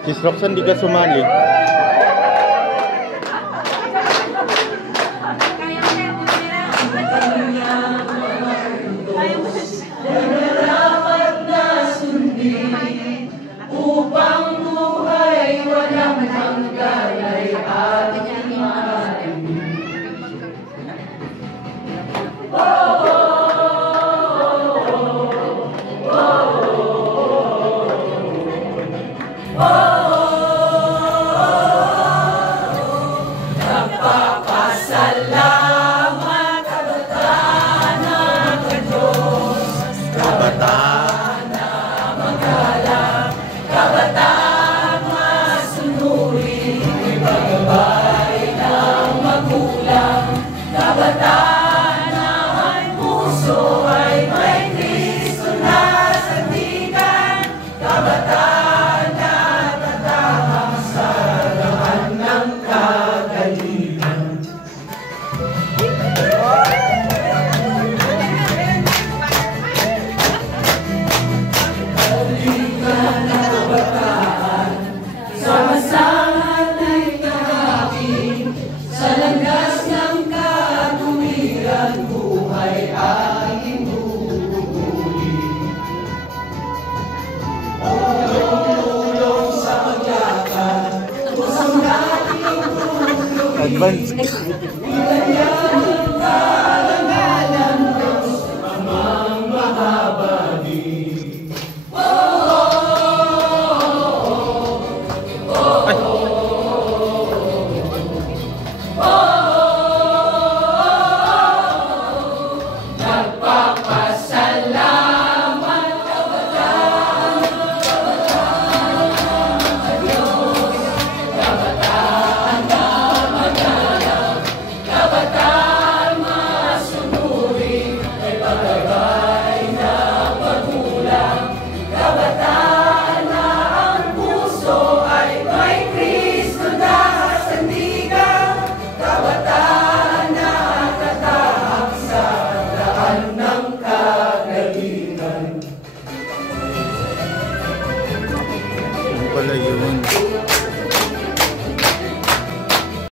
Sis Roxanne, di ka sumali. Dapat na sundin upang buhay walang hanggan ay ating mahalin. Napapasalamat kabataan ng Diyos, kabataan na magalang, kabataan masunurin, ibagabay ng magulang, kabataan na ang puso ay may Kristo na sandigan, kabataan na tatahang sa lahat ng kagalitan. Sama-sama na'y kahapin sa landas ng katuwiran, buhay aking bubuhin. Tulong sa pagyakan, kusang dating tulong. Advance.